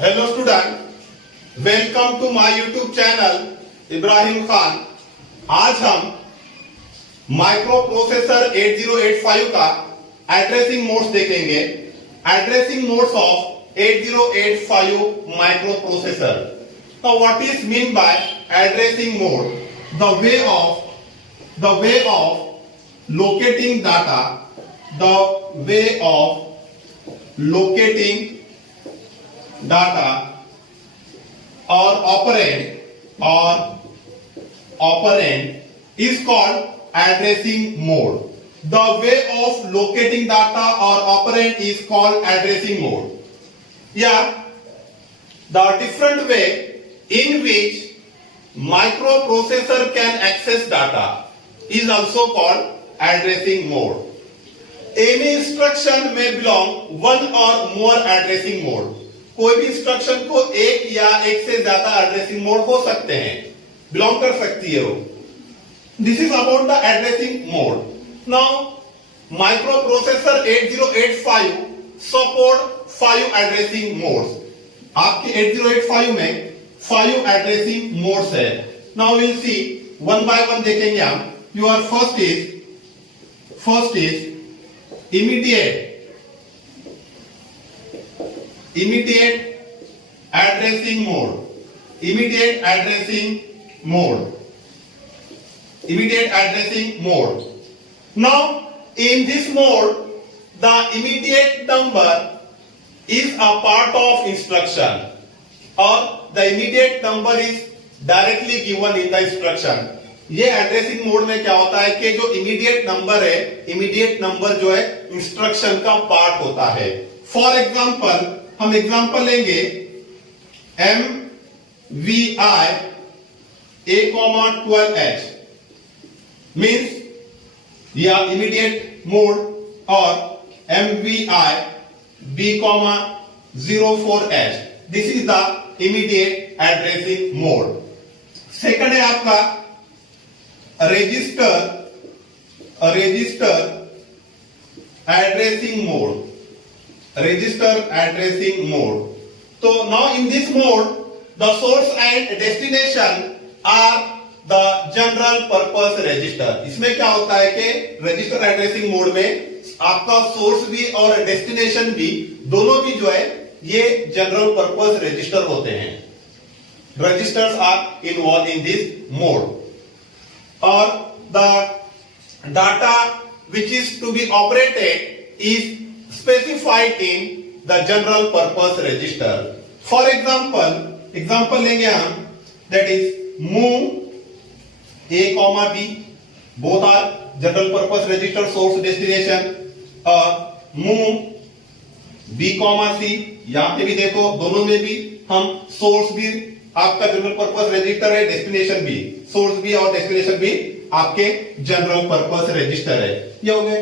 Hello student, welcome to my YouTube channel Ibrahim Khan. आज हम micro processor 8085 का एड्रेसिंग मोड्स देखेंगे। Addressing modes of 8085 micro processor. Now what is mean by addressing mode? The way of locating data, the way of locating data or operand is called addressing mode. The way of locating data or operand is called addressing mode. Yeah, the different way in which microprocessor can access data is also called addressing mode. Any instruction may belong one or more addressing mode. कोई भी instruction को एक या एक से ज्यादा addressing mode हो सकते हैं, बिलोंग कर सकती है वो। This is about the addressing mode. Now micro processor 8085 support 5 addressing modes. आपके 8085 में 5 एड्रेसिंग मोड्स है। Now will see one by one देखेंगे हम। Your first is immediate addressing mode. Immediate addressing mode. Now in this mode the immediate number is a part of instruction, or the immediate number is directly given in the instruction. ये addressing mode में क्या होता है कि जो immediate number है, immediate number जो है इंस्ट्रक्शन का पार्ट होता है। फॉर एग्जांपल हम एग्जांपल लेंगे MVI A,12H मीन्स या इमीडिएट मोड, और MVI B,04H this is the immediate addressing mode. Second है आपका register addressing mode. So now in this mode the source and destination are the general purpose register. इसमें क्या होता है कि register addressing mode में आपका सोर्स भी और डेस्टिनेशन भी दोनों भी जो है ये जनरल पर्पस रजिस्टर होते हैं। Registers are involved in this mode, और the data which is to be operated is specified in the general purpose register. For example लेंगे हम, that is move A, B, both are general purpose register, source destination, और move B, C, यहां पे भी देखो दोनों में भी हम सोर्स भी आपका जनरल पर्पस रजिस्टर है, डेस्टिनेशन भी, सोर्स भी और डेस्टिनेशन भी आपके जनरल पर्पस रजिस्टर है। ये हो गए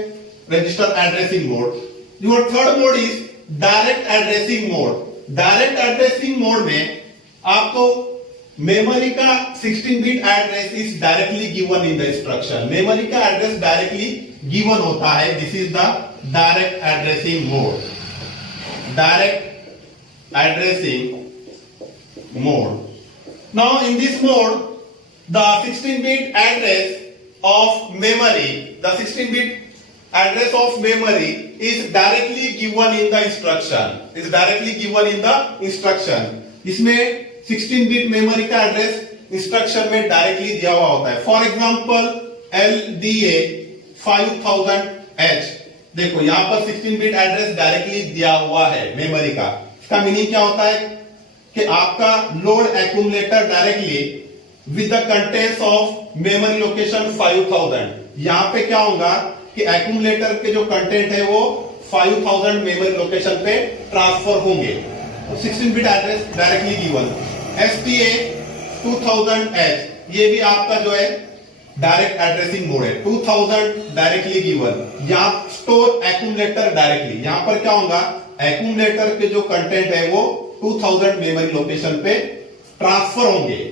register addressing mode. Your third mode is direct addressing mode. Direct addressing mode में आपको मेमोरी का 16-bit address is directly given in the instruction. Memory का एड्रेस डायरेक्टली गिवन होता है। This is the direct addressing mode. Direct addressing mode. Now in this mode the 16-bit address of memory, the 16-bit address of memory is directly given in the instruction. इसमें 16-bit memory का address instruction में directly दिया हुआ होता है। For example LDA 5000H, देखो यहां पर 16-bit एड्रेस डायरेक्टली दिया हुआ है मेमोरी का। इसका मीनिंग क्या होता है कि आपका load accumulator directly with the contents of memory location 5000, यहां पे क्या होगा कि एक्यूमुलेटर के जो कंटेंट है वो 5000 मेमोरी लोकेशन पे ट्रांसफर होंगे। 16-bit address directly given. STA 2000H, ये भी आपका जो है डायरेक्ट एड्रेसिंग मोड है। 2000 डायरेक्टली गिवन। यहां स्टोर एक्यूमुलेटर डायरेक्टली, यहां पर क्या होगा, एक्यूमुलेटर के जो कंटेंट है वो 2000 मेमोरी लोकेशन पे ट्रांसफर होंगे,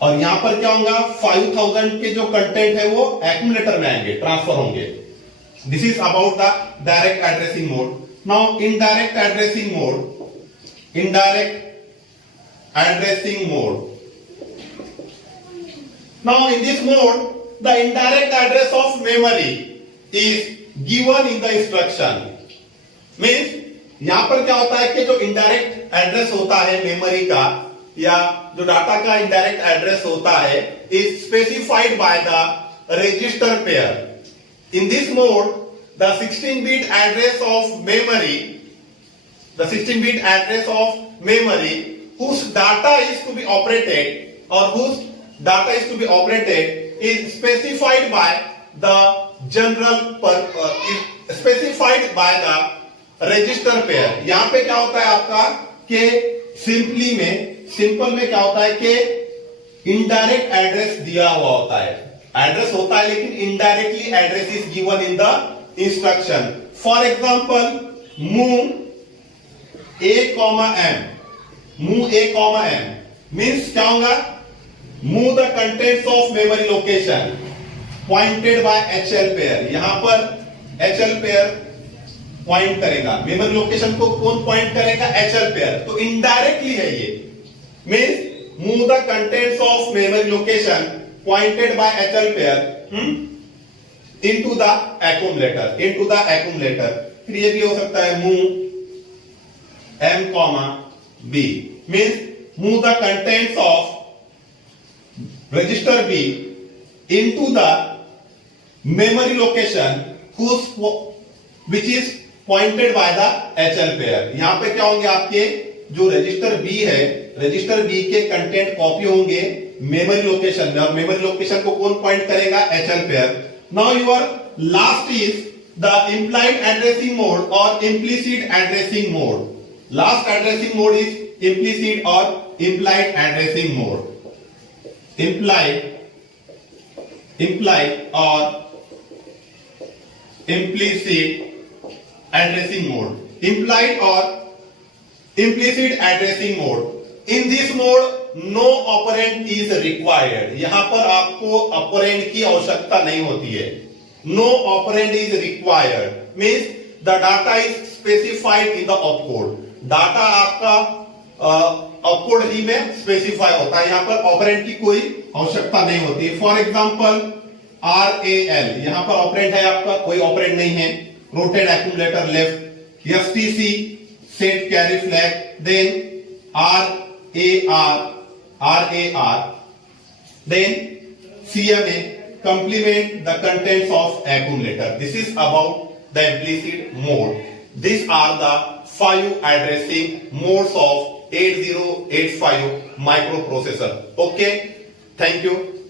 और यहां पर क्या होगा, 5000 के जो कंटेंट है वो एक्यूमुलेटर में आएंगे, ट्रांसफर होंगे। This is about the direct addressing mode. Now in direct addressing mode indirect addressing mode. Now in this mode, the indirect address of memory is given in the instruction. Means यहां पर क्या होता है कि जो indirect address होता है memory का या जो डाटा का इनडायरेक्ट एड्रेस होता है is specified by the register pair. In this mode the 16-bit address of memory, the 16-bit address of memory whose data is to be operated or whose data is to be operated is specified by the specified by the register pair. यहां पे क्या होता है आपका कि simple में क्या होता है कि इनडायरेक्ट एड्रेस दिया हुआ होता है. एड्रेस होता है लेकिन indirectly address is given in the instruction. For example move A comma M, move A comma M means क्या होगा, move the contents of memory location pointed by HL pair. यहां पर एचएल पेयर पॉइंट करेगा, memory location को कौन point करेगा, HL pair. तो indirectly है ये. Means move the contents of memory location pointed by HL pair into the accumulator. फिर ये भी हो सकता है move m comma b means move the contents of register b into the memory location which is pointed by the HL pair. यहां पे क्या होंगे आपके जो रजिस्टर b है, रजिस्टर b के कंटेंट कॉपी होंगे मेमोरी लोकेशन में और मेमोरी लोकेशन को कौन पॉइंट करेगा, HL pair. Now your last is the implied addressing mode or implicit addressing mode. Last addressing mode is implicit or implied addressing mode. Implied or implicit addressing mode. Implied or implicit addressing mode. In this mode no operand is required. यहां पर आपको operand की आवश्यकता नहीं होती है. No operand is required means the data is specified in the opcode. Data आपका opcode ही में स्पेसिफाई होता है. यहां पर ऑपरेंड की कोई आवश्यकता नहीं होती. फॉर एग्जांपल RAL, यहां पर ऑपरेंड है आपका, कोई ऑपरेंड नहीं है. Rotate accumulator left, STC set carry flag, then RAR, then CMA complement the contents of accumulator. This is about the implicit mode. These are the 5 addressing modes of 8085 microprocessor. Okay, thank you.